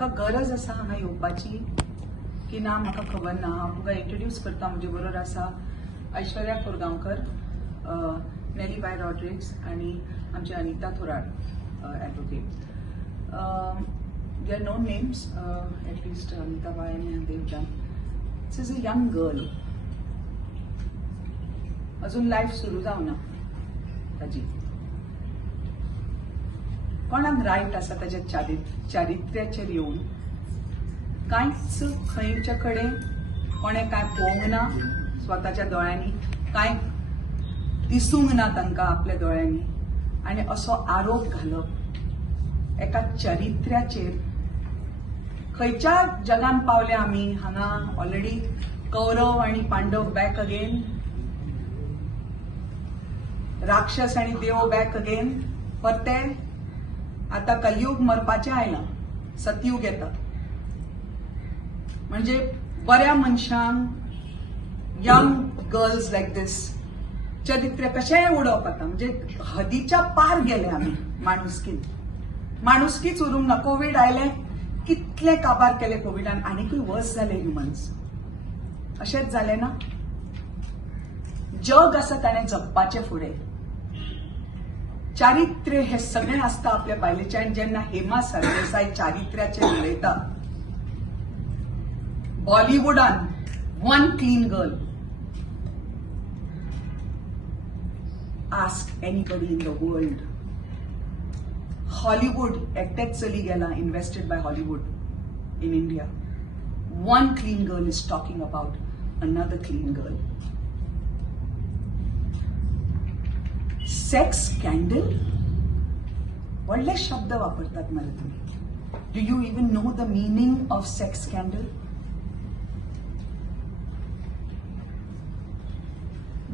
म्हाका गरज आसा हांगा येवपाची की ना म्हाका खबर ना. हांव तुका इंट्रोड्यूस करता. म्हजे बरोबर आसा ऐश्वर्या कोरगांवकर, नेली बाय रॉड्रिक्स आनी आमची Anita Thorat advocate. They are known names, at least Anita Bai and they've done. This is a young girl. अजून लाईफ सुरू जावना ताजी. कोणाक रायट आसा ताच्या चारित्र्याचेर येवन कांयच खंयचे कडेन कोणें काय पळोवंक ना स्वताच्या दोळ्यांनी, कांय दिसूंक ना तांकां आपल्या दोळ्यांनी, आनी असो आरोप घालप एका चारित्र्याचेर. खंयच्या जगान पावले आमी. हांगा ऑलरेडी कौरव आनी पांडव बॅक अगेन, राक्षस आनी देव बॅक अगेन. परते आता कलियुग मरपाचें आयलां, सतयुग येता. म्हणजे बऱ्या मनशांक यंग गर्ल्स लायक दिस चरित्र कशेंय उडोवप आता. म्हणजे हदीच्या पार गेले आमी माणुसकीन. माणुसकीच उरूंक ना. कोविड आयले, कितले काबार केले कोविडान. आनीकूय वर्स जाले ह्युमन्स. अशेंच जालें ना. जग आसा ताणें जगपाचे फुडें. चारित्र्य हे सगळें आसता आपल्या बायलेचे. आनी जेन्ना हेमा सरदेसाय चारित्र्याचेर उलयता, बॉलिवूडान one clean girl, ask anybody in the world. Hollywood एकटेच चली गेला, invested by Hollywood in India. One clean girl is talking about another clean girl. Sex scandal व्हडले शब्द वापरतात मरे तुम्ही. Do you even know the meaning of sex scandal?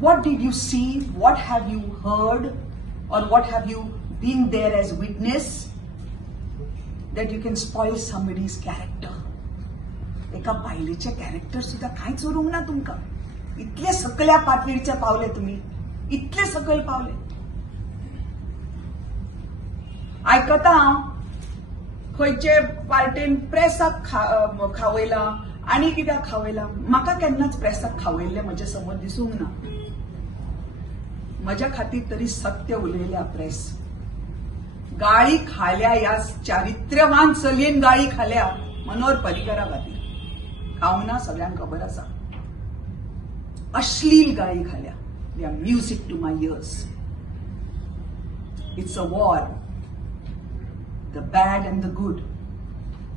What did you see? What have you heard? Or what have you been there as witness that you can spoil somebody's character? एका बायलेचे character सुद्धा कांयच उरूंक ना तुमकां. इतले सकल्या पातळीचे पावले तुम्ही. इतले सकयल पावले. आयकता हांव खंयचे पार्टेन प्रेसाक खावयला आनी कित्याक खावयला. म्हाका केन्नाच प्रेसाक खावयल्ले म्हजे समोर दिसूंक ना. म्हज्या खातीर तरी सत्य उलयल्या प्रेस. गाळी खाल्या ह्या चारित्र्यवान चलयेन गाळी खाल्या मनोहर पर्रीकरा खातीर. खावंक ना सगळ्यांक खबर आसा. अश्लील गाळी खाल्या. They are music to my ears. It's a war. The bad and the good.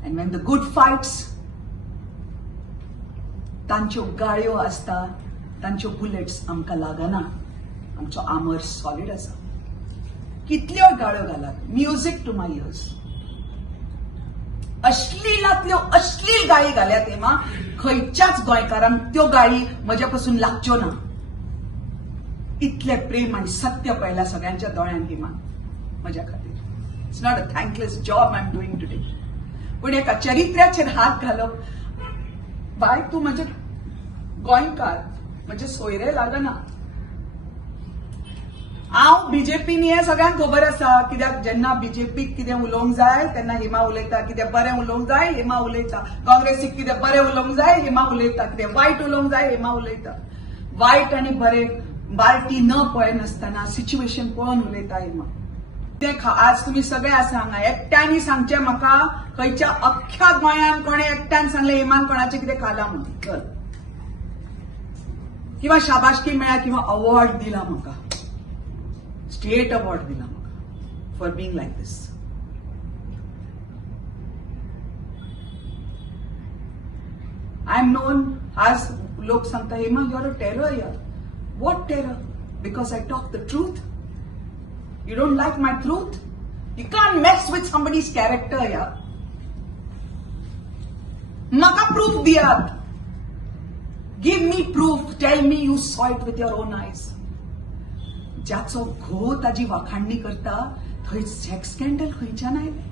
And when the good fights, तांच्यो गाळयो आसता, तांच्यो बुलेट्स आमकां लागना. आमचो आमर सॉलिड आसा. कितल्यो गाळ्यो घालात. Music to my ears. अश्लीलांतल्यो अश्लील गाळी घाल्या तेव्हा खंयच्याच गोंयकारांक त्यो गाळी म्हज्या पासून लागच्यो ना. इतले प्रेम आणि सत्य पळयला सगळ्यांच्या दोळ्यान हेमा म्हज्या खातीर. It's not a thankless job I am doing today. पण एका चरित्र्याचेर हात घालप. बाय तूं म्हजे गोंयकार, म्हजे सोयरे लागना. हांव बीजेपीन हे सगळ्यांक खबर आसा. कित्याक जेन्ना बीजेपीक कितें उलोवंक जाय तेन्ना हेमा उलयता. कितें बरें उलोवंक जाय हेमा उलयता. काँग्रेसीक कितें बरें उलोवंक जाय हेमा उलयता. कितें वायट उलोवंक जाय हेमा उलयता. वायट आनी बरें बाल्टी न पळयनासतना सिच्युएशन पळोवन उलयता हेमा. आज तुम्ही सगळे आसा हांगा. एकट्यानी सांगचे म्हाका खंयच्या अख्ख्या गोंयान कोणे एकट्यान सांगले हेमान कोणाचें कितें खाला म्हणून. चल. किंवा शाबासकी मेळ्ळ्या किंवा अवॉर्ड दिला म्हाका. स्टेट अवॉर्ड दिला म्हाका for being like this. I am known. आज लोक सांगता Hema you are a terror यार. What terror? Because I talk the truth. You don't like my truth? You can't mess with somebody's character, yeah? Maka proof diyat. Give me proof. Tell me you saw it with your own eyes. ज्याचो घो ताजी वाखाणणी करता थंय sex scandal खंयच्यान आयलें?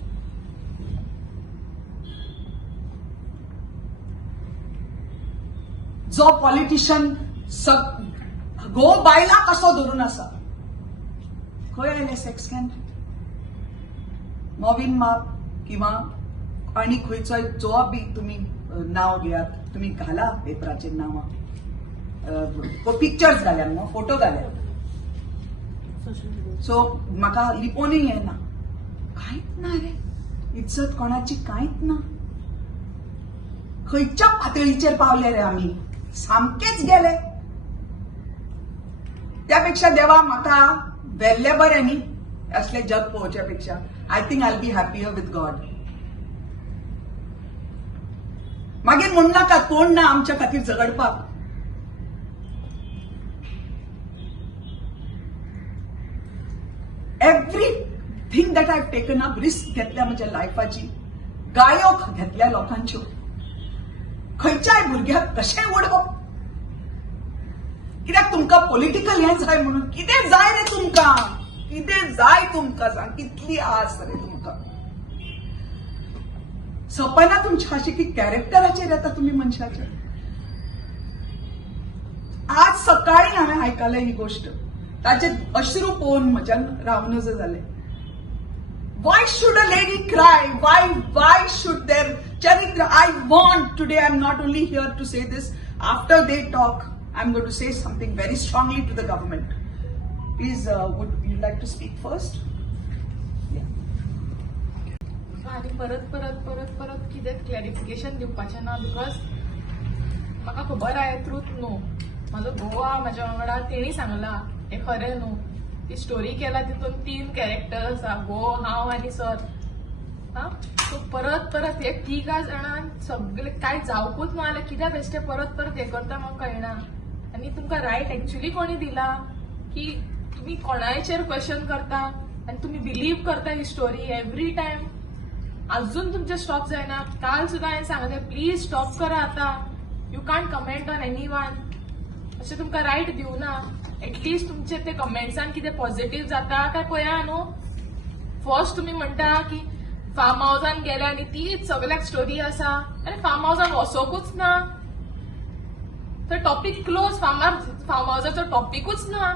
जो politician घो बायला कसो धरून आसा, खंय आयलें सेक्स स्कॅन्डल? मॉविन मार्क किंवा आणि खंयचोय जो बी तुम्ही नाव घेयात तुम्ही घाला पेपराचेर नांवां पिक्चर्स घाल्यात न्हू फोटो घाल्यात सो म्हाका लिपोनूय येना कांयच ना रे इज्जत कोणाची कांयच ना खंयच्या पातळीचेर पावले रे आमी सामकेच गेले त्यापेक्षा देवा म्हाका वेल्ले बरे न्ही असले जग पळोवच्या पेक्षा I think I be happier with God मागीर म्हण नाका कोण ना आमच्या खातीर झगडपाक everything that I taken up risk घेतल्या म्हज्या लायफाची गायो घेतल्या लोकांच्यो खंयच्याय भुरग्याक कशें उडोवप कित्याक तुमकां पॉलिटिकल हें जाय म्हणून कितें जाय रे तुमकां कितें जाय तुमकां सांग कितली आस रे तुमकां सपना तुमच्या अशी की कॅरेक्टराचेर येता तुमी मनशाचे आज सकाळी हांवें आयकलें ही गोष्ट ताचे अश्रू पळोवन म्हज्यान रावनज जालें Why should a lady cry? Why should their charitra? I want today, I'm not only here to say this, after they talk, I'm going to say something very strongly to the government. Please, would you like to speak first? आणि परत कितें clarification दिवपाचें ना because म्हाका खबर आहे truth न्हू म्हाजो गोवा म्हाज्या वांगडा तेणी सांगला हें खरें न्हू ती स्टोरी केला तितून 3 कॅरेक्टर आसा गो हांव आनी सर हा सो परत हे 3 जाणां सगळे काय जावपूच ना जाल्यार कित्याक बेश्टे परत हें करता म्हाका कळना आनी तुमकां रायट एक्चुअली कोणी दिला की तुमी कोणाचेर क्वेश्चन करता आनी तुमी बिलीव करता ही स्टोरी एवरी टायम अजून तुमचे स्टॉप जायना काल सुद्धा हांवें सांगलें प्लीज स्टॉप करा आता you can't comment on any one अशें तुमकां रायट दिवना एटलिस्ट तुमचे ते कमेंट्सान कितें पॉझिटिव्ह जाता काय पळया न्हू फर्स्ट तुमी म्हणटा की फार्म हाऊसान गेले आनी तीच सगळ्याक स्टोरी आसा आनी फार्म हाऊसान वचोकूच ना थंय टॉपीक क्लोज फार्म हाऊसाचो टॉपिकूच ना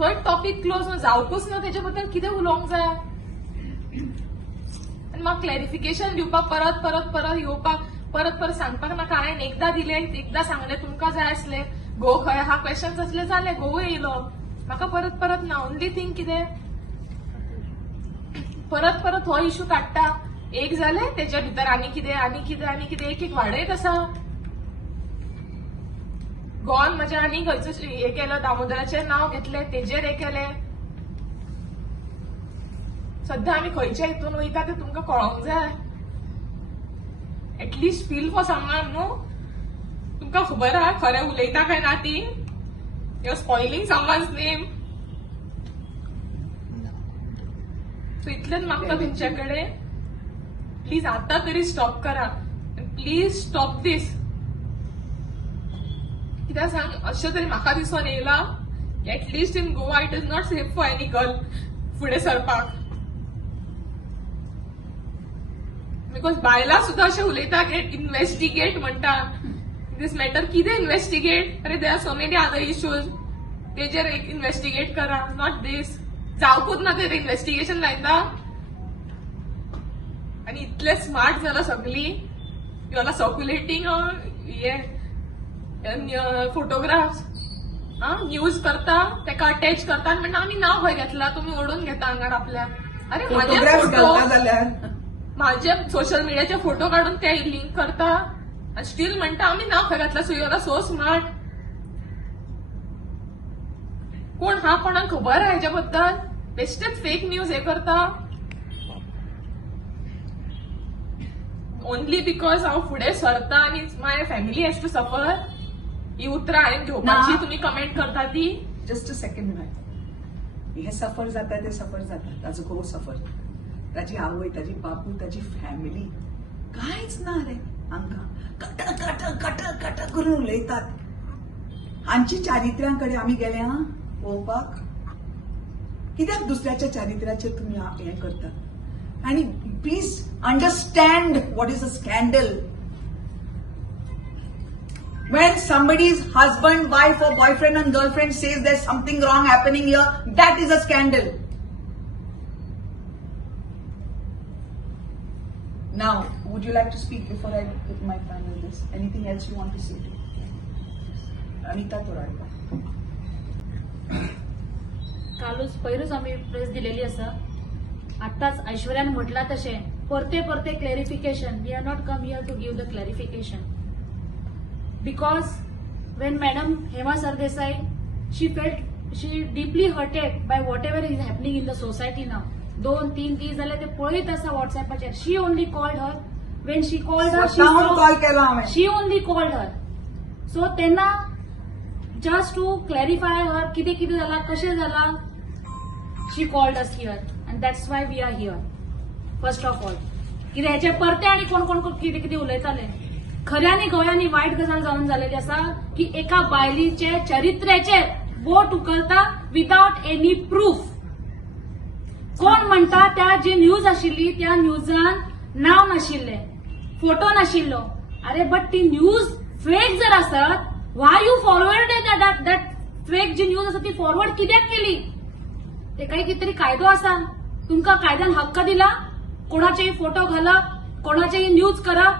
थंय टॉपीक क्लोज जावकूच ना तेच्या बद्दल कितें उलोवंक जाय आनी म्हाका क्लॅरिफिकेशन दिवपाक परत येवपाक परत सांगपाक नाका हांवें एकदां दिलें एकदां सांगलें तुमकां जाय आसलें गो खंय हा क्वेश्चन्स असले जाले गोवा येयलो म्हाका परत ना ओनली थिंग कितें परत हो इश्यू काडटा एक जालें तेच्या भितर आनी कितें एक वाडयत आसा गोवान म्हज्या आनी खंयचो हें केलो दामोदराचें नांव घेतलें तेजेर हें केलें सध्या आमी खंयच्या हितून वयता तें तुमकां कळोंक जाय एटलिस्ट फील फॉर समवन न्हू तुमकां खबर आहा खरें उलयता काय ना ती you spoiling someone's name so इतलेंच मागता तुमचे कडेन प्लीज आतां तरी स्टॉप करा प्लीज स्टॉप दीस कित्याक सांग अशें तरी म्हाका दिसून येयला at least in Goa it is not safe for any girl फुडें सरपाक बिकॉज बायलां सुद्दां अशें उलयता इन्व्हेस्टिगेट म्हणटा दिस मॅटर कितें इन्व्हेस्टिगेट अरे they are so many other issues तेजेर एक इन्व्हेस्टिगेट करा नॉट दिस जावकूच ना तर इन्व्हेस्टिगेशन लायता आनी इतले स्मार्ट जाला सगळी यू आर सर्क्युलेटिंग हे फोटोग्राफ्स न्यूज करता तेका अटॅच करता आनी म्हणटा आमी नांव खंय घेतला तुमी ओडून घेता हांगार आपल्या अरे म्हाजे सोशल मिडियाचे फोटो काढून ते लिंक करता आनी स्टील म्हणटा आमी नांव खंय घातला so you are so smart कोण हा कोणाक खबर आहा हेच्या बद्दल बेश्टेच फेक न्यूज हे करता ओनली बिकॉज हांव फुडें सरता आनी माय फॅमिली हॅज टू सफर ही उतरां हांवें घेवपाची तुमी कमेंट करता ती जस्ट अ सेकंड हे सफर जाता ते सफर जाता ताजो घोव सफर ताजी आवय ताजी बापू ताजी फॅमिली कांयच ना रे हांकां कट करून उलयतात हांची चारित्र्यांकडे आमी गेले हा पळोवपाक कित्याक दुसऱ्याच्या चारित्र्याचेर तुमी हें करतात आनी please understand what is a scandal when somebody's husband, wife or boyfriend and girlfriend says there's something wrong happening here, that is a scandal. Now, would you like to speak before I put my final this? Anything else you want to say? Anita Toralka. कालूच पयरूच आम्ही press दिलेली आसा. आताच ऐश्वर्यान म्हटला तशें परते परते clarification. We are not come here to give the clarification because when madam Hema Sardesai she deeply hurted by whatever is happening in the society नाव. 2-3 दीस जाले ते पळयत आसा व्हॉट्सएपाचेर. She only called her when she called her. स्वतःहून कॉल केला हांवें. She only called her. So तेन्ना जस्ट टू क्लॅरिफाय हर कितें कितें जाला कशें जाला. She called us here and that's why we are here. First of all कितें हेचे परते आनी कोण कोण कितें कितें उलयताले. खऱ्यांनी गोंयांनी वायट गजाल जावन जालेली आसा की एका बायलीचे चरित्र्याचेर बोट उखलता विदाउट एनी प्रूफ. कोण म्हणटा त्या जी न्यूज आशिल्ली त्या न्यूजान नाव नाशिल्ले, फोटो नाशिल्लो. अरे बट ती न्यूज फेक जर आसत why you forward that fake जी न्यूज आसा ती फॉरवर्ड कित्याक केली. ते काही कितें तरी कायदो आसा. तुमकां कायद्यान हक्क दिला कोणाचेही फोटो घालप, कोणाचेही न्यूज करप.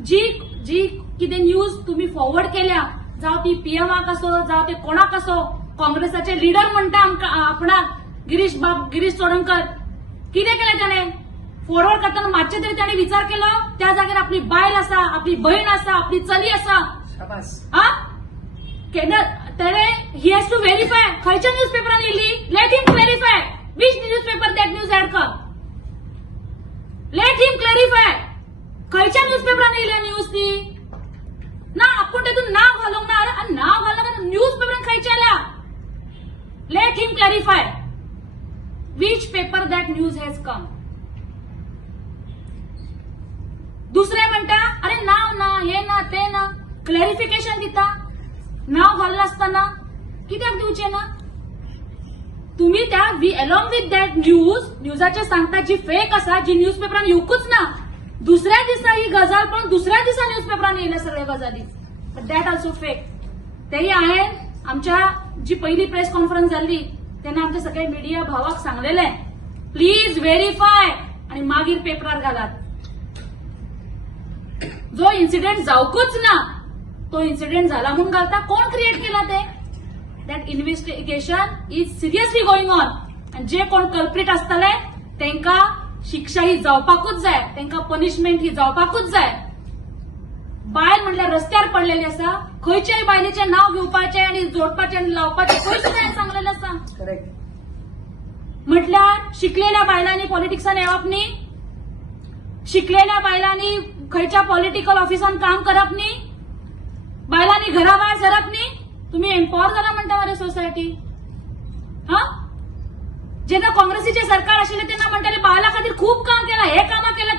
जी कितें न्यूज तुम्ही फॉरवर्ड केल्या जावं ती पीएमाक असो जावं ते कोणाक असो. काँग्रेसाचे लीडर म्हणटा आमकां आपणाक गिरीश चोडणकर. कितें केलें ताणें फॉरवर्ड करतना मातशें तरी ताणें विचार केलो. त्या जाग्यार आपली बायल आसा, आपली बहीण आसा, आपली चली आसा. ही हॅज टू व्हेरीफाय खंयच्या न्यूज पेपरान येयली. Let him clarify which news paper that news had come. Let him clarify खंयच्या न्यूज पेपरान येयल्या न्यूज ती. ना आपूण तेतून नाव घालूंक ना. अरे नाव घालना न्यूज पेपरान खंयच्या आल्या. Let him clarify which paper that news has come. दुसरे म्हणटा अरे नाव ना हे ना ते ना. क्लॅरिफिकेशन दिता नाव घालना आसतना कित्याक दिवचे ना. तुम्ही त्या अलॉंग विथ दॅट न्यूजाचे सांगता जी फेक आसा जी न्यूज पेपरान येवकूच ना. दुसऱ्या दिसा ही गजाल पण दुसऱ्या दिसा न्यूज पेपरान येयल्या सगळ्या गजाली. But that also fake. तेही हांवें आमच्या जी पहिली प्रेस कॉन्फरन्स जाल्ली तेन्ना आमचे सगळे मिडिया भावाक सांगलेलें प्लीज व्हेरीफाय आणि मागीर पेपरार घालात. जो इन्सिडेंट जावकूच ना तो इन्सिडेंट झाला म्हणून घालता. कोण क्रिएट केला ते. That investigation is seriously going on. आणि जे कोण कल्प्रिट असतले तांकां शिक्षा ही जावपाकूच जाय. तांकां पनिशमेंट ही जावपाकूच जाय. बायल म्हणल्यार रस्त्यार पडलेली आसा. खंयच्याय बायलेचें नाव घेवपाचें आनी जोडपाचें आनी लावपाचें खंयच नाही सांगलेलें आसा. करेक्ट. म्हटल्यार शिकलेल्या बायलांनी पॉलिटिक्सान येवप न्ही. शिकलेल्या बायलांनी खंयच्या पॉलिटिकल ऑफिसान काम करप न्ही. बायलांनी घरा भायर सरप न्ही. तुम्ही एम्पॉवर जाला म्हणटा मरे सोसायटी. जेन्ना काँग्रेसीचे सरकार आशिल्ले तेन्ना म्हणटाले बायलां खातीर खूप काम केलां. हे कामां केलां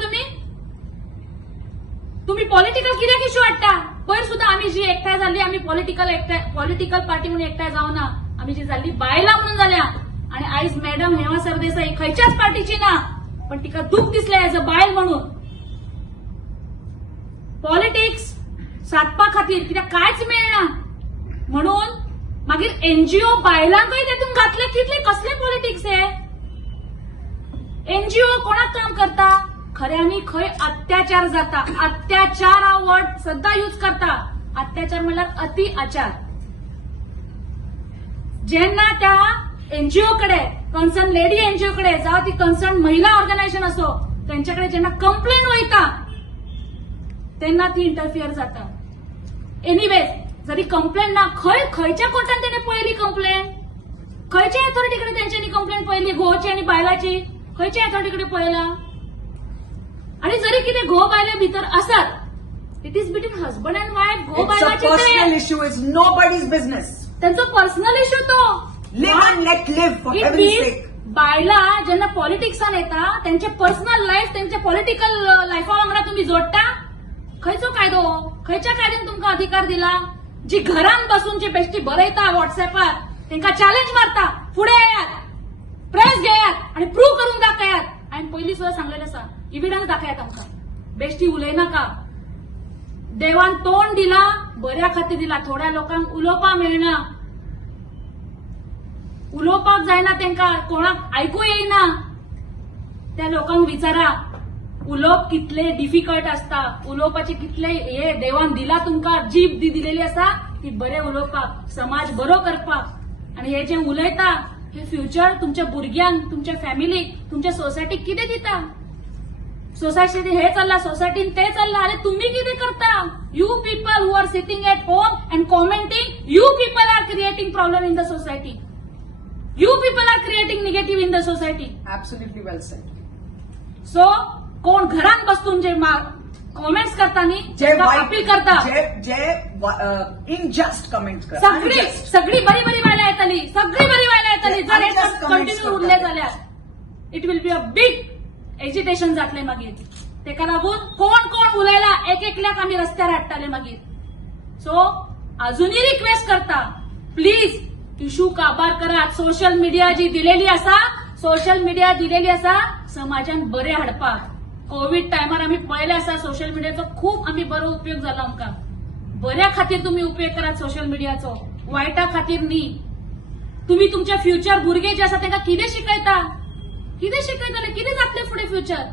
तुम्ही पॉलिटिकल कित्याक इश्यू हाडटा. पयर सुद्दां आमी जी एकठांय जाल्ली आमी पॉलिटिकल पार्टी म्हणून एकठांय जावना. आमी जी जाल्ली बायलां म्हणून जाल्या. आणि आयज मॅडम हेमा सरदेसाई खंयच्याच पार्टीची ना पण तिका दूख दिसलें एज अ बायल म्हणून. पॉलिटिक्स साधपा खातीर कित्याक कांयच मेळना म्हणून मागीर एनजीओ बायलांकय तेतून घातले. कितले कसले पॉलिटिक्स हे. एनजीओ कोणाक काम करता. खऱ्यांनी खंय अत्याचार जाता. अत्याचार हा वर्ड सद्दां यूज करता. अत्याचार म्हणल्यार अति आचार. जेन्ना त्या एनजीओ कडे कन्सर्न लेडी एनजीओ कडे जावं ती कन्सर्न महिला ऑर्गनायझेशन असो त्यांच्याकडे जेन्ना कंप्लेंट वयता तेन्ना ती इंटरफियर जाता. एनिवेज जरी कंप्लेंट ना खंयच्या कोर्टान तेणे पळयली कंप्लेंट. खंयच्या अथॉरिटी कडे तेंच्यांनी कंप्लेंट पळयली घोवची आनी बायलाची. खंयच्या अथॉरिटी कडे पळयला. आणि जरी कितें घोव बायले भितर आसत it is between husband and wife. घोव बायलाचे personal issue is nobody's business. त्यांचो पर्सनल इश्यू तो. Live and let live for heaven's sake. बायला जेन्ना पॉलिटिक्सान येता त्यांचे पर्सनल लाईफ त्यांच्या पॉलिटिकल लायफा वांगडा तुम्ही जोडटा. खंयचो कायदो खंयच्या कायद्यान तुमकां अधिकार दिला. जी घरान बसून जी बेश्टी बरयता व्हॉट्सएपार तांकां चॅलेंज मारता. फुडें येयात प्रेस घेयात आणि प्रूव्ह करून दाखयात. हांवें पयलीं सुद्दां सांगलेलें आसा इव्हिडन्स दाखयात आमकां. बेश्टी उलयनाका. देवान तोंड दिला बऱ्या खातीर दिला. थोड्या लोकांक उलोवपाक मेळना. उलोवपाक जायना तांकां कोणाक आयकूं येयना. त्या लोकांक विचारा उलोवप कितले डिफिकल्ट असता, उलोवपाचे कितले हे देवान दिला तुमकां, जीभ दिलेली आसा ती बरें उलोवपाक, समाज बरो करपाक. आणि हे जे उलयता हे फ्युचर तुमच्या भुरग्यांक, तुमच्या फॅमिलीक, तुमच्या सोसायटीक कितें दिता. सोसायटीत हे चल्ला, सोसायटीन ते चल्ला, अरे तुम्ही कितें करता. You people who are sitting at home and commenting, you people are creating problem in the society. You people are creating negative in the society. Absolutely well said. So कोण घरात बसून जे कॉमेंट्स करता न्ही, जे अपील करता, जे unjust comment करता, सगळी बरी बायला येतली, सगळी बरी बायला येतली. जर हे कंटिन्यू उरले जाल्यार it will be a big agitation जातले मागीर. तेका लागून कोण कोण उलयला एक एकल्याक आमी रस्त्यार हाडटाले मागीर. सो अजूनही रिक्वेस्ट करता, प्लीज इशू काबार करात. सोशल मीडिया जी दिलेली आसा, सोशल मीडिया दिलेली आसा समाजान बरे हाडपाक. कोविड टायमार आमी पळयले आसा सोशल मीडियाचो खूप आमी बरो उपयोग जाला आमकां. बऱ्या खातीर तुम्ही उपयोग करात सोशल मीडियाचो, वायटा खातीर न्ही. तुम्ही तुमच्या फ्युचर भुरगे जे आसा तांकां कितें शिकयता, कितें शिकयतले, कितें जातले फुडें फ्युचर.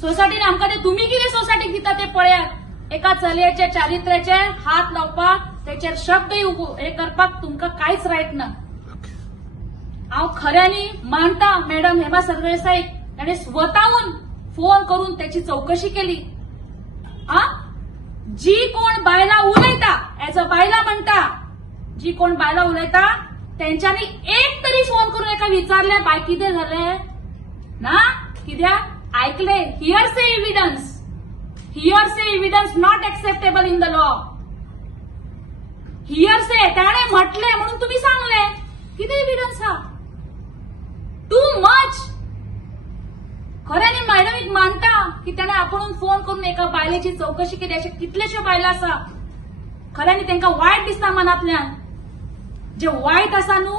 सोसायटीन आमकां ते तुम्ही कितें सोसायटीक दिता ते पळयात. एका चलयेच्या चारित्र्याचेर हात लावपाक, त्याचेर शब्द हे करपाक तुमकां कांयच रायट ना. हांव खऱ्यांनी मानता मॅडम हेमा सरदेसाईक, ताणे स्वताहून फोन करून त्याची चौकशी केली. जी कोण बायला उलयता, एज अ बायला म्हणटा, जी कोण बायला उलयता त्यांच्यानी एक तरी फोन करून एका विचारले बाय कितें झाले ना, कित्याक ऐकले. Hearsay evidence, hearsay evidence not acceptable in the law. Hearsay त्याने म्हटले म्हणून तुम्ही सांगले, किती एव्हिडन्स हा. Too much. खऱ्याने मॅडम एक मानता की त्याने आपण फोन करून एका बायलेची चौकशी केली. अशा कितलेशे बायला आसा खऱ्याने त्यांना वायट दिसता मनातल्यान. जे वाईट आसा न्हू,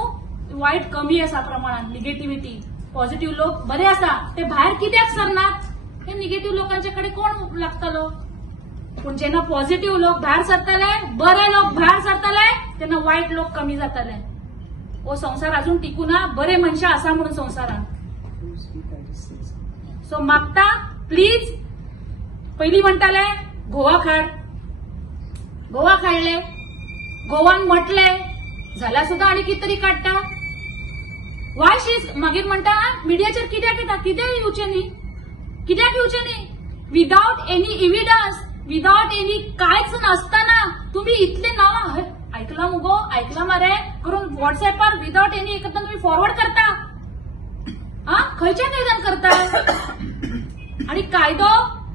वाईट कमी आसा प्रमाणात, निगेटिव्हिटी. पॉझिटिव्ह लोक बरे आसा ते भायर कित्याक सरनात, हे निगेटिव्ह लोकांच्याकडे कोण लागतलो. पण जेन्ना पॉझिटिव्ह लोक भायर सरतले, बरे लोक भायर सरतले, तेन्ना वाईट लोक कमी जातले. हो संसार अजून टिकूना, बरे मनशां आसा म्हणून संसारात. सो मागता प्लीज, पहिली म्हणटाले गोवा खाड, गोवा खाडले, गोवान म्हटले झाल्या सुद्धा आणि कितीतरी काडटा. वाय शीज मागीर म्हणटा मिडियाचेर कित्याक येता, कित्याक येवचें न्ही, कित्याक येवचें न्ही. Without any evidence, without any कांयच नासतना तुम्ही इतले नांवां ऐकला मुगो, ऐकला मरे करून व्हॉट्सअॅपार विदाउट एनी एकदा तुम्ही फॉरवर्ड करता. खंयच्या कायद्यान करता. आणि कायदो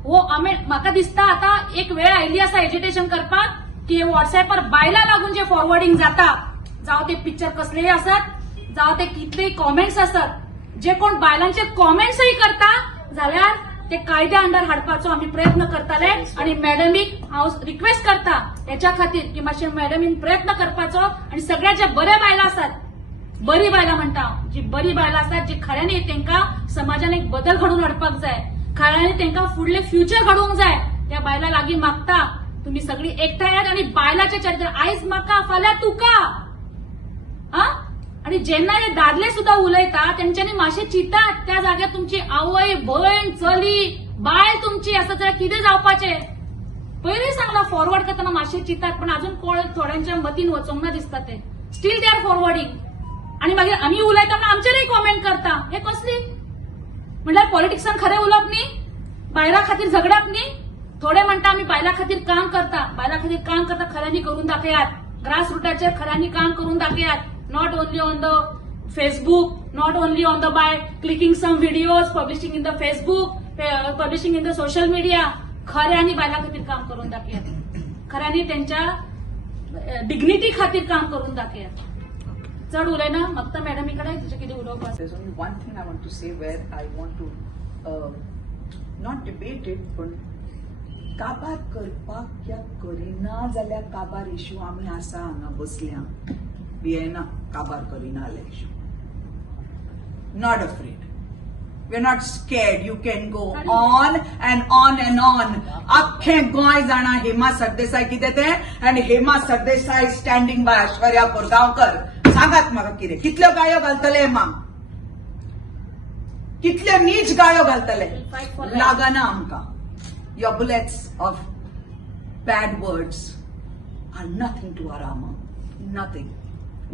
हो आमी म्हाका दिसता आता एक वेळ आयली आसा एज्युटेशन करपाक की व्हॉट्सअॅपार बायला लागून जे फॉरवर्डिंग जाता, जावं ते पिक्चर कसलेही असत, जावं ते कितलेही कॉमेंट्स असत, जे कोण बायलांचे कॉमेंट्सही करता जाल्यार ते कायद्या अंडर हाडपाचो आम्ही प्रयत्न करताले. आणि मॅडमीक हांव रिक्वेस्ट करता याच्या खातीर की मातशें मॅडमीन प्रयत्न करपाचो. आणि सगळ्या ज्या बऱ्या बायला आसात, बरी बायला म्हणटा, जी बरी बायला असतात, जी खऱ्याने त्यांना समाजाने एक बदल घडून हाडपाक जाय, खऱ्याने त्यांना फुडले फ्युचर घडोवंक जाय, त्या बायला लागीं मागता तुम्ही सगळी एकठांय यात आणि बायलाचे चरित्र आयज म्हाका फाल्यां तुका. आणि जेन्ना हे दादले सुद्धा उलयता तेंच्यांनी मातशें चिंतात, त्या जाग्यार तुमची आवय, भयण, चली, बायल तुमची आसा जाल्यार कितें जावपाचें. पयलीं सांगला फॉरवर्ड करतना मातशें चिंतात, पण अजून कोण थोड्यांच्या मतीन वचोंक ना दिसता ते. Steel they are forwarding. आणि मागीर आमी उलयतना आमचेरय कॉमेंट करता. हे कसली म्हणल्यार पॉलिटिक्सान खरें उलोवप न्ही, बायलां खातीर झगडप न्ही. थोडे म्हणटा आमी बायलां खातीर काम करता, बायलां खातीर काम करता, खऱ्यांनी करून दाखयात. ग्रास रुटाचेर खऱ्यांनी काम करून दाखयात. Not only on the Facebook, not only on the by clicking some videos, publishing in the Facebook, publishing in the social media. खऱ्यांनी बायलां खातीर काम करून दाखयात. खऱ्यांनी त्यांच्या डिग्निटी खातीर काम करून दाखयात. चढ उलयना मागता मॅडमी कडेन तुजें कितें उलोवपाक. There's only one thing I want to say where I want to not debate it, पण काबार करपाक क्या करिना जाल्यार काबार इश्यू आमी आसा हांगा बसल्या, भियेना काबार करिना जाल्यार issue. Not afraid. We're not scared. You can go on and on and on. अख्खें गोंय जाणा हेमा सरदेसाय कितें तें, and Hema Sardesai standing by Aishwarya Korgaonkar. सांगात म्हाका कितें, कितल्यो गायो घालतले हेमा. कितले नीच गाळो घालतले We'll fight for that. लागना आमकां. Your bullets of bad words are nothing to our armor. Nothing.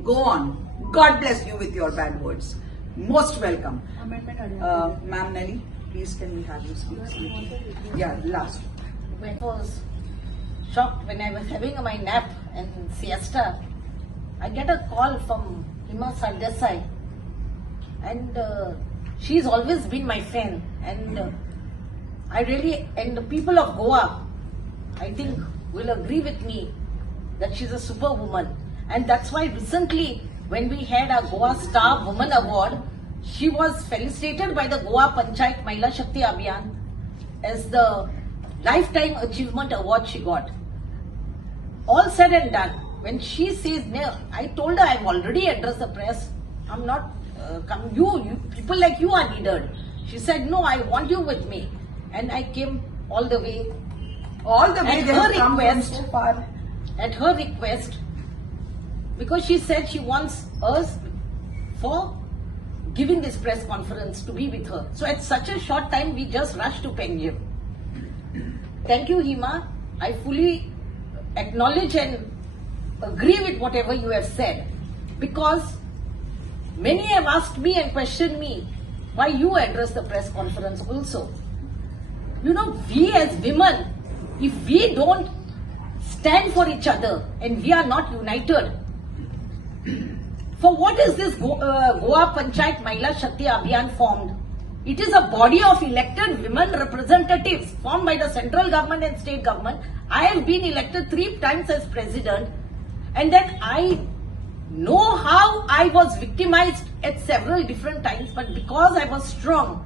Go on. God bless you with your bad words. Most welcome. Amendment Ma'am Nelly, please can we have you speak? Yeah, last. When I was shocked when I was having my nap and siesta, I get a call from Hema Sardesai, and she's always been my friend, and and the people of Goa, I think, will agree with me that she's a superwoman, and that's why recently when we had our Goa Star Woman Award, she was felicitated by the Goa Panchayat Mahila Shakti Abhiyan as the Lifetime Achievement Award she got. All said and done, when she says, no, I told her I've already addressed the press. I'm not, you people like you are needed. She said, no, I want you with me. And I came all the way. All the way At they her have come from request. so far. At her request, because she said she wants us for giving this press conference to be with her. So at such a short time, we just rushed to Penjim. Thank you, Hema. I fully acknowledge and agree with whatever you have said, because many have asked me and questioned me why you address the press conference also. You know, we as women, if we don't stand for each other and we are not united, for what is this Goa Panchayat Mahila Shakti Abhiyan formed? It is a body of elected women representatives formed by the central government and state government. I have been elected 3 times as president, and that I know how I was victimized at several different times, but because I was strong,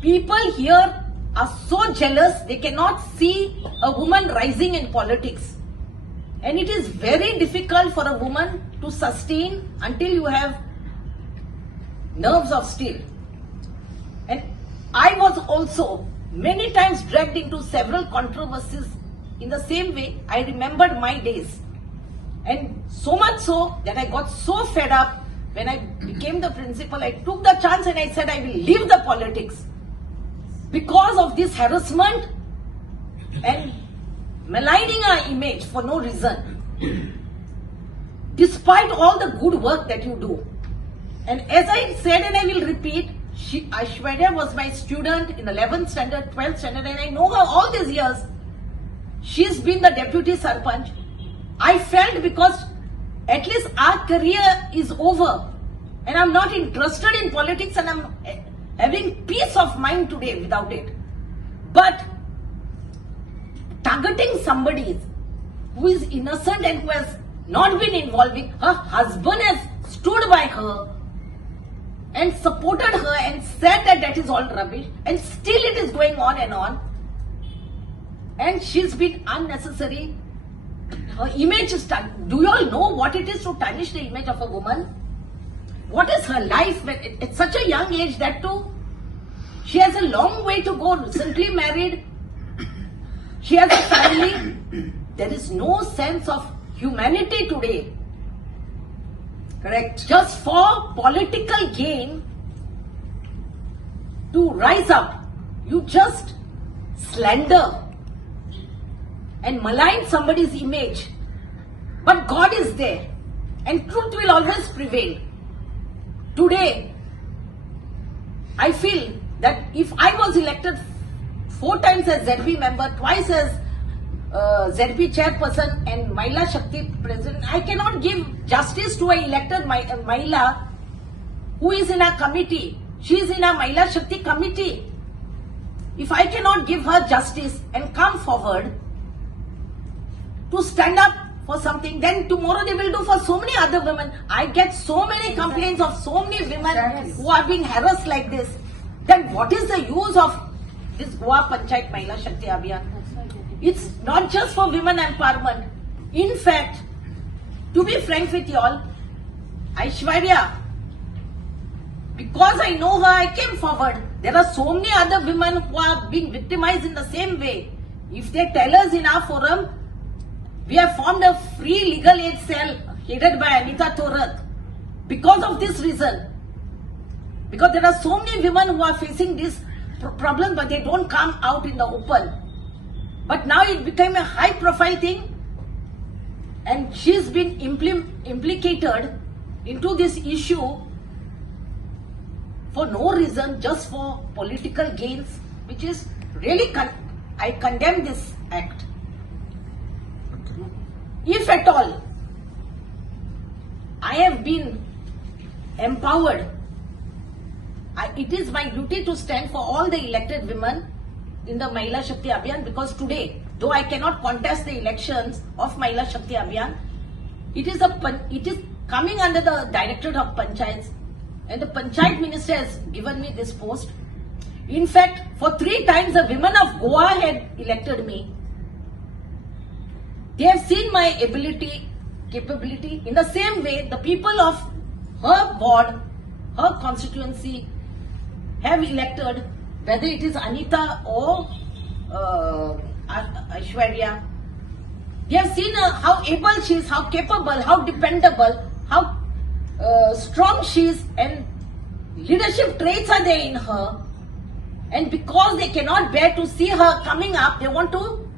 people here are so jealous they cannot see a woman rising in politics. And it is very difficult for a woman to sustain until you have nerves of steel. And I was also many times dragged into several controversies in the same way. I remembered my days. And so much so that I got so fed up when I became the principal. I took the chance and I said I will leave the politics because of this harassment and maligning our image for no reason, despite all the good work that you do. And as I said, and I will repeat, Aishwarya was my student in 11th standard, 12th standard, and I know her all these years. She's been the deputy sarpanch. I felt because at least our career is over and I'm not interested in politics and I'm having peace of mind today without it. But targeting somebody who is innocent and who has not been involving, her husband has stood by her and supported her and said that that is all rubbish, and still it is going on and on, and she's been unnecessary. Her image is tarnished. Do you all know what it is to tarnish the image of a woman? What is her life at such a young age? That too, she has a long way to go, recently married, she has a family. There is no sense of humanity today. Correct. Just for political gain, to rise up, you just slander and malign somebody's image. But God is there and truth will always prevail. Today, I feel that if I was elected 4 times as ZB member, twice as ZB chairperson and Mahila Shakti president, I cannot give justice to an elected Mahila who is in a committee. She is in a Mahila Shakti committee. If I cannot give her justice and come forward to stand up for something, then tomorrow they will do for so many other women. I get so many complaints of so many women who are being harassed like this. Then what is the use of this Goa Panchayat Mahila Shakti Abhiyan? It's not just for women empowerment. In fact, to be frank with you all, Aishwarya, because I know her, I came forward. There are so many other women who are being victimized in the same way. If they tell us in our forum, we have formed a free legal aid cell headed by Anita Thorat. Because of this reason, Because there are so many women who are facing this problem, but they don't come out in the open. But now it became a high profile thing, and she's been implicated into this issue for no reason, just for political gains, which is really, I condemn this act. If at all I have been empowered, it is my duty to stand for all the elected women in the Mahila Shakti Abhiyan, because today, though I cannot contest the elections of Mahila Shakti Abhiyan, it is coming under the Directorate of Panchayats, and the Panchayat Minister has given me this post. In fact, for 3 times the women of Goa had elected me. They have seen my ability, capability. In the same way, the people of her ward, her constituency have elected, whether it is Anita or Aishwarya. They have seen how able she is, how capable, how dependable, how strong she is, and leadership traits are there in her. And because they cannot bear to see her coming up, they want to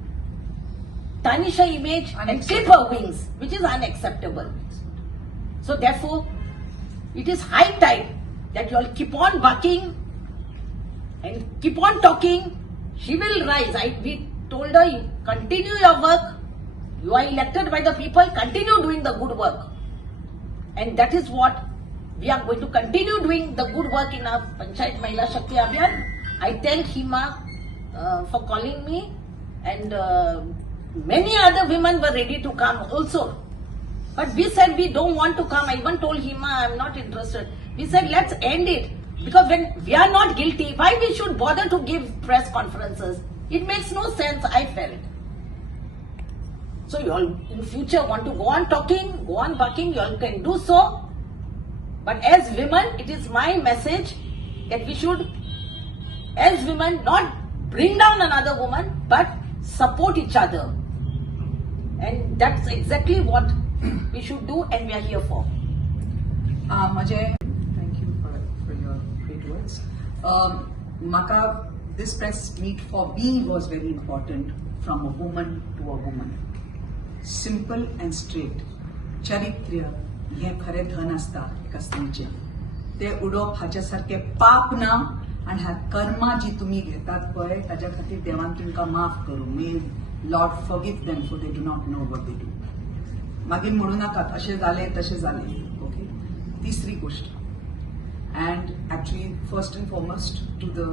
tarnish her image and clip her wings, which is unacceptable. So therefore, it is high time that you all keep on barking and keep on talking. She will rise. We told her, you continue your work. You are elected by the people. Continue doing the good work. And that is what we are going to continue doing, the good work in our Panchayat Mahila Shakti Abhiyan. I thank Hema for calling me, and many other women were ready to come also. But we said we don't want to come. I even told Hema I am not interested. We said let's end it. Because when we are not guilty, why we should bother to give press conferences? It makes no sense, I felt. So you all in future want to go on talking, go on barking, you all can do so. But as women, it is my message that we should, as women, not bring down another woman, but support each other. And that's exactly what we should do, and we are here for. Majay, thank you for your great words. Maka, this press meet for me was very important, from a woman to a woman. Simple and straight. Charitrya हे खरे धन असता एका स्त्रीचे. ते उडोवप हाच्या सारखे पाप ना, आणि ह्या कर्मा जी तुम्ही घेतात पळय ताच्या खातीर देवान तुमकां माफ करूं. May lord forgive them for they do not know what they do. मागीर म्हणू नाकात अशें जालें तशें जालें. ओके. तिसरी गोष्ट, and actually first and foremost to the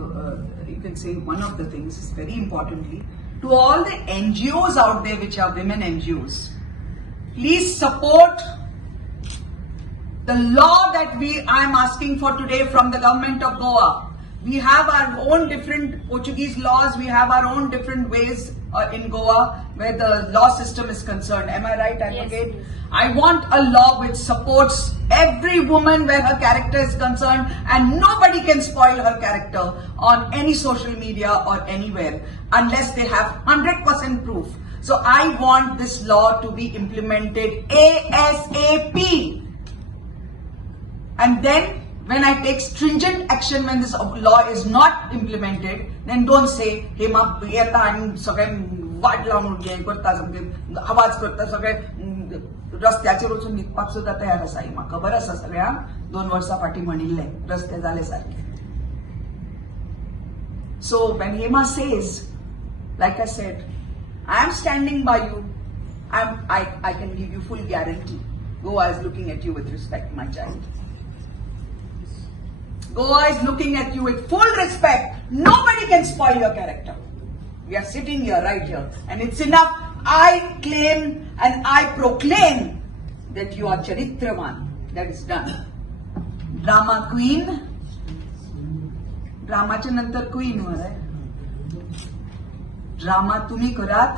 you can say one of the things is very importantly to all the NGOs out there which are women NGOs, please support the law that I am asking for today from the government of Goa. We have our own different Portuguese laws, we have our own different ways in Goa where the law system is concerned. Am I right, Advocate? Yes. I want a law which supports every woman where her character is concerned, and nobody can spoil her character on any social media or anywhere unless they have 100% proof. So I want this law to be implemented ASAP. And then when I take stringent action when this law is not implemented, then don't say, Hema, येता आणि सगळे वाट लावून हे करता, सगळे आवाज करता, सगळे रस्त्याचेर वचून न्हिदपाक सुद्धा तयार आसा. हेमा खबर आसा सगळ्यांक 2 वर्सां फाटीं म्हणिल्लें रस्ते जाले सारखे. So when Hema says, like I said, I am standing by you, I can give you full guarantee. Goa is looking at you with respect, my child. Goa is looking at you with full respect. Nobody can spoil your character. We are sitting here, right here, and it's enough. I claim and I proclaim that you are Charitravan. That is done. Drama queen. ड्रामाच्या नंतर queen होणार. Drama तुम्ही करात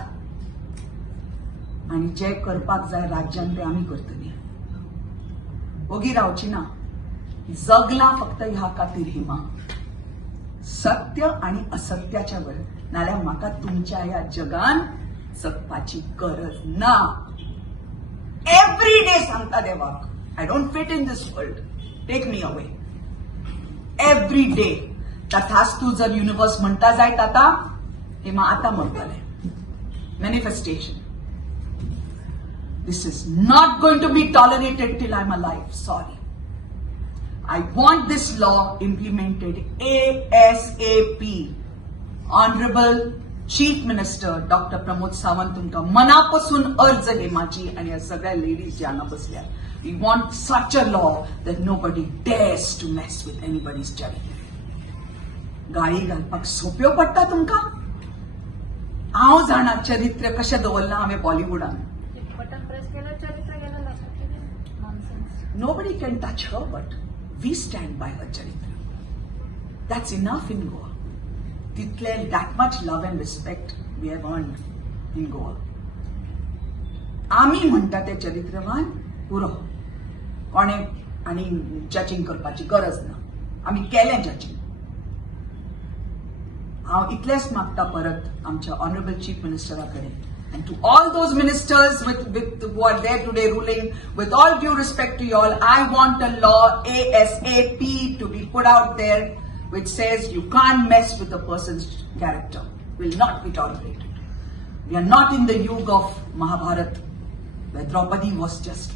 आणि जे करपाक जाय राज्यान ते आम्ही करतली. ओगी रावची ना. जगला फक्त ह्या खातीर हेमा. सत्य आणि असत्याच्या वर, नाल्यार म्हाका तुमच्या ह्या जगान जगपाची गरज ना. एव्हरी डे सांगता देवाक, I don't fit in this world, take me away. Every day तथास्तु जर युनिवर्स म्हणता जायत आता हेमा आता म्हणतले manifestation. This is not going to be tolerated till I'm alive. Sorry. I want this law implemented ASAP. Honorable Chief Minister Dr. Pramod Sawant तुमका मनापासून अर्ज हेमाची आणि या सगळ्या लेडीज ज्यांना बसल्या. We want such a law that nobody dares to mess with anybody's charity. गाळी घालपाक सोप्यो पडटा तुमका? हांव जाणा चरित्र कशें दवरलां हांवें बॉलिवूडान. बटन प्रेस केलं चरित्र गेलं nonsense. Nobody can touch her, but we stand by her charitra. That's enough in Goa. Title that much love and respect we have earned in Goa. आम्ही म्हणटा ते चरित्रवान पुरो कोणे आणि जजिंग करपाची गरज ना. आम्ही केलें जजिंग. हांव इतलेंच मागता परत आमच्या ऑनरेबल चीफ मिनिस्टराकडे. And to all those ministers who are there today ruling, with all due respect to you all, I want a law ASAP to be put out there which says you can't mess with a person's character. Will not be tolerated. We are not in the yuga of Mahabharata where Draupadi was just,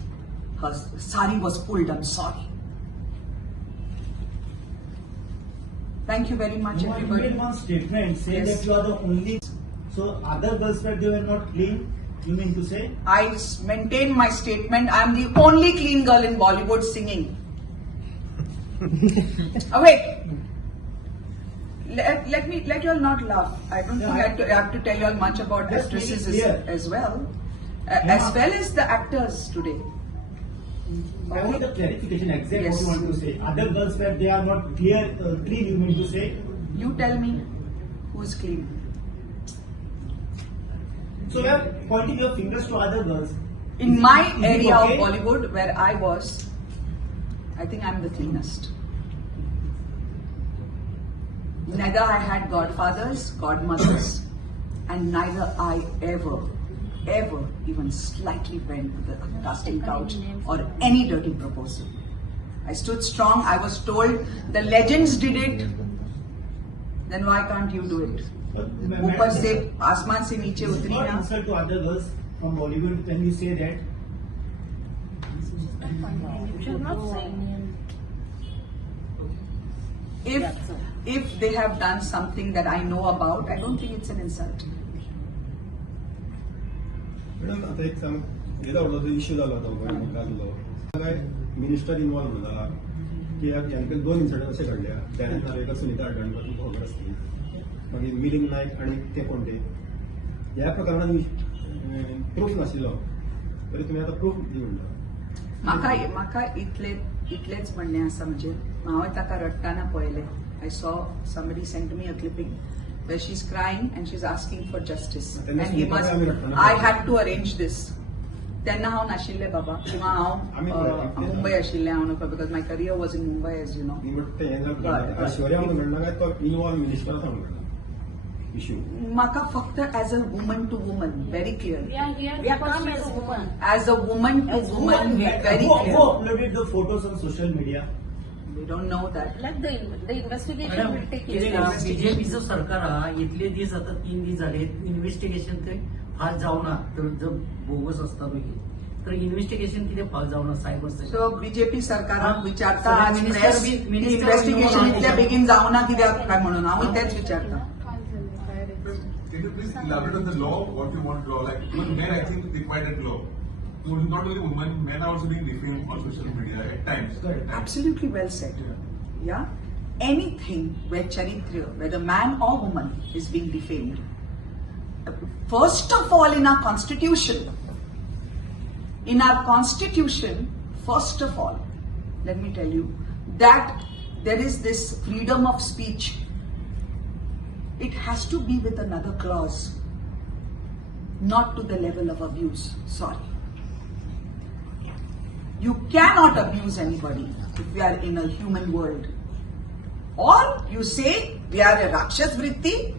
her sari was pulled. I'm sorry. Thank you very much, You everybody. made one statement saying Yes. that you are the only. So other girls were they were not clean. You mean to say? I maintain my statement. I am the only clean girl in Bollywood singing. Wait. Let you all not laugh. I don't think I have to tell you all much about Just actresses make it clear. as well. As well as the actors today. I want the clarification exact Yes. what you want to say. Other girls where they are not clean. You mean to say? You tell me who's clean. So you are pointing your fingers to other girls. In my Is it area okay? of Bollywood where I was, I think I'm the cleanest. Neither I had godfathers, godmothers, and neither I ever even slightly went to the casting couch or any dirty proposal. I stood strong. I was told the legends did it. Then why can't you do it? ऊपर से आसमान से नीचे It's उतरी not ना. insult to other girls from Bollywood when you say that. You should not say. If they have done something that I know about, I don't think it's an insult. Madam आता एक सांग गेला होता जो issue झाला होता गाजलो काय minister involve झाला की यांचे 2 इन्सिडंट असे घडल्या. त्यानंतर एका सुनीता अडवाणकर खबर असली मागीर मिलिंद नायक आणि ते कोणते ह्या प्रकरणात प्रूफ नाशिल्लो तरी तुम्ही आता प्रूफ दिवं. म्हाका इतलेच म्हणणे आसा म्हणजे हांवें ताका रडटाना पळयलें. I saw somebody sent me a clipping where she's crying and she's asking for justice. And I had to arrange this. तेन्ना हांव नाशिल्लें बाबा किंवा हांव मुंबय आशिल्लें हांव नको because my career was in Mumbai as you know. Aishwarya म्हणून काय तो इन्वॉल्व मिनिस्टर सांगून घडला इश्यू. म्हाका फक्त as a woman to woman very We clear. are here We are because calm she's as a woman. woman. As a woman to As woman, woman, we are very Who clear. uploaded the photos on social media? We don't know that. Let the investigation will take place. बीजेपीचं सरकार हा इतले दीस आता 3 दीस झाले investigation ते fast जावना तर जर bogus असता तर इन्व्हेस्टिगेशन किती फास्ट जावना सायबर सो बीजेपी सरकाराक विचारता सगळे आज मिनिस्टर प्रेस बी- मिनिस्टर इन्व्हेस्टिगेशन बी- इतल्या बेगीन जावना कित्याक काय म्हणून हांव तेच विचारता. Can you please elaborate on the law, what you want law? Like, even men, I think, require that law. So not only women, men are also being defamed on social media at times. Correct. Absolutely well said. Yeah? Anything where charitra, whether man or woman, is being defamed. First of all, in our constitution, first of all, let me tell you, that there is this freedom of speech. It has to be with another clause, not to the level of abuse. Sorry. You cannot abuse anybody if we are in a human world. Or you say we are a Rakshas Vritti,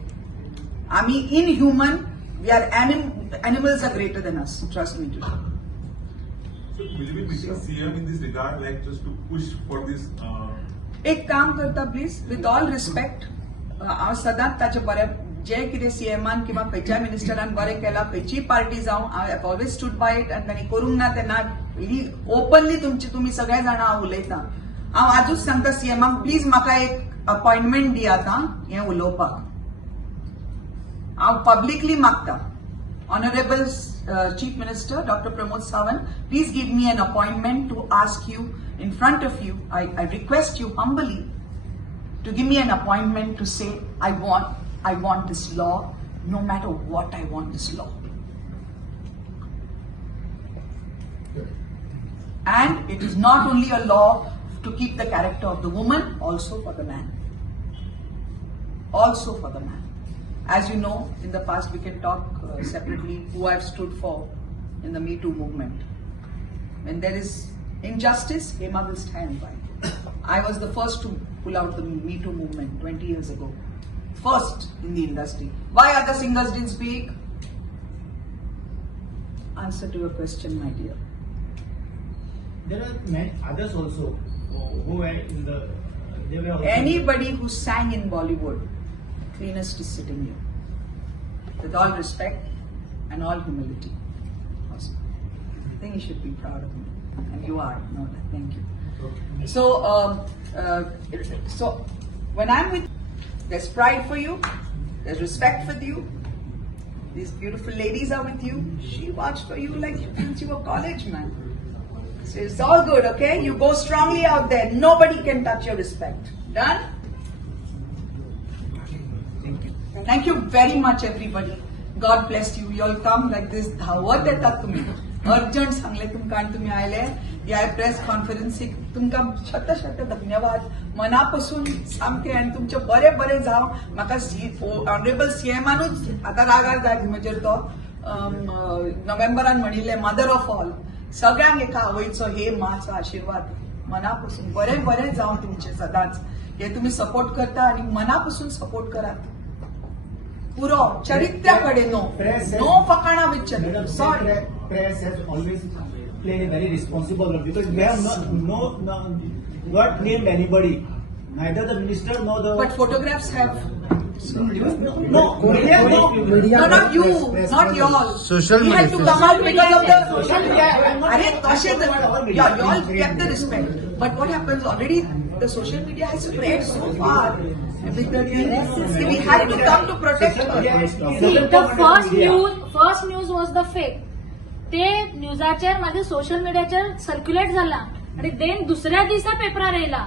I mean inhuman, we are animals are greater than us. Trust me. So will you be meeting CM in this regard, like just to push for this एक काम करता please, with all respect, हांव सदांच ताचे बरे जे कितें सीएमान किंवा खंयच्या मिनिस्टरान बरें केला, खंयचीय पार्टी जावं, हांव have always stood by it, आनी तांणी करूंक ना तेन्ना ओपनली तुमी सगळे जाणां हांव उलयतां. हांव आजूच सांगता सीएमाक, प्लीज म्हाका एक अपॉइंटमेंट दियात हें उलोवपाक. हांव पब्लिकली मागता, honourable Chief Minister Dr. Pramod Sawant, please give me an appointment to ask you in front of you. I request you humbly to give me an appointment to say I want this law, no matter what I want this law. And it is not only a law to keep the character of the woman, also for the man. Also for the man. As you know, in the past we can talk separately who I've stood for in the Me Too movement. When there is injustice, Hema will stand by. I was the first to pull out the Me Too movement 20 years ago. First in the industry. Why other singers didn't speak? Answer to your question, my dear. There are many others also who were in the. They were also Anybody who sang in Bollywood, cleanest is sitting here. With all respect and all humility. Awesome. I think you should be proud of me. And you are. No, thank you. Okay. So when I'm with, there's pride for you, there's respect for you. These beautiful ladies are with you. She watched for you like since you were college, man. So it's all good, okay? You go strongly out there. Nobody can touch your respect. Done? Thank you. Thank you very much, everybody. God bless you. You'll come like this. धावत येतात तुम्ही. Urgent सांगले तुमकां आणि तुम्ही आयले. ह्या press कॉन्फरन्सीक तुमकां शत धन्यवाद. मनापासून सामके आणि तुमचे बरे बरे जाव. म्हाका ऑनरेबल सीएमानूच आता रागार जाय म्हणजे तो नोव्हेंबरान म्हणिल्ले मदर ऑफ ऑल. सगळ्यांक एका आवयचो हे माचो आशीर्वाद मनापासून बरे बरे जावं तुमचे सदांच. हे तुम्ही सपोर्ट करता आणि मनापासून सपोर्ट करात. पुरो चरित्र्याकडे नो फकाणा विथ चरित्र. Sorry. Press has always played a very responsible role because they have not named anybody, neither the minister nor the. But photographs have. No, Media, no, not you, not y'all. Social We had to media. come out because of the social media. Y'all kept the respect. But what happens already? The social media has spread so far. With the thing, we had to come to protect her. See, the first news was the fake. ते न्यूजाचेर मागीर social मिडियाचेर circulate जाला आणि then दुसऱ्या दिसा पेपरार येयला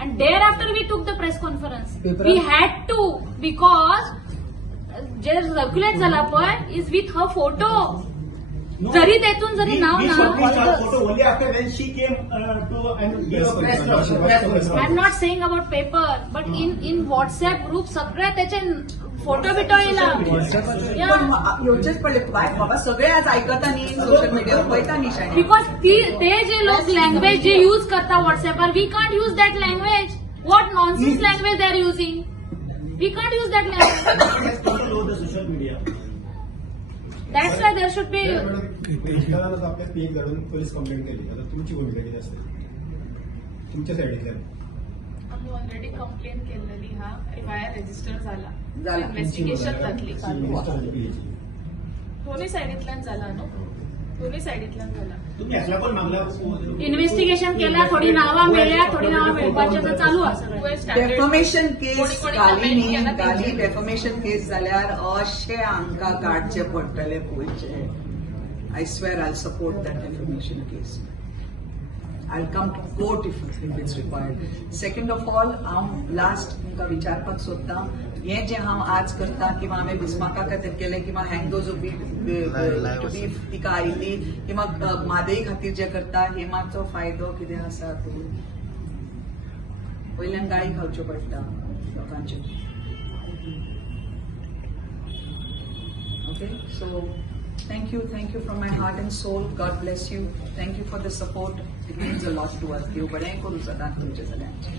and thereafter we took the press conference. We had to because जे सर्क्युलेट जाला पळय इज विथ हर फोटो. जरी तेतून जरी नाव ना. Photo only after when she came to and gave a press conference. I am not saying about paper but in WhatsApp group सगळे त्याचे photo बिटो येयला. येवचेच पडले बाबा सगळे आज आयकता न्ही सोशल मिडियावर पळयता न्ही शाणे. बिकॉज ते जे लोक लँग्वेज जे यूज करता व्हॉट्सअपार we can't use that language. What nonsense language they are using. We can't use that language. Social media. That's why there should be. मिनिस्टरानच आपल्या पीक घालून पोलीस कंप्लेंट केली. आता तुमची भूमिका किती असते तुमच्या साईडीतल्यान? आम्ही ऑलरेडी कंप्लेंट केलेली हा एफआयआर रजिस्टर झाला. झाला. इन्व्हेस्टिगेशन जातली. मिनिस्टरांची PA. दोन्ही साईडीतल्यान झाला न्हू. दोन्ही साईडीतल्यान झाला. तुम्ही असला पण मागला. इन्व्हेस्टिगेशन केल्या थोडी नावां मेळ्ळ्या थोडी नावां मेळपाचे तर चालू आसा. डेफमेशन केस कोणी घाली न्ही comment केला घाली. तेंची. डेफमेशन केस जाल्यार अशे हांकां काडचे पडटले पयचे. I swear I support that defamation case. I'll come to court if it's required. Second of all, हांव लास्ट तुमकां विचारपाक सोदता हें जें हांव आज करता किंवा हांवें बिस्माका खातीर केलें किंवा हँगोज बीफ तिका आयिल्ली किंवा म्हादई खातीर जें करता हेमाचो फायदो कितें आसा तो वयल्यान गाळी खावच्यो पडटा लोकांच्यो. Okay so thank you from my heart and soul. God bless you. Thank you for the support. It means a lot to us. देव बरें करूं सदांच तुमचे सगळ्यांचे.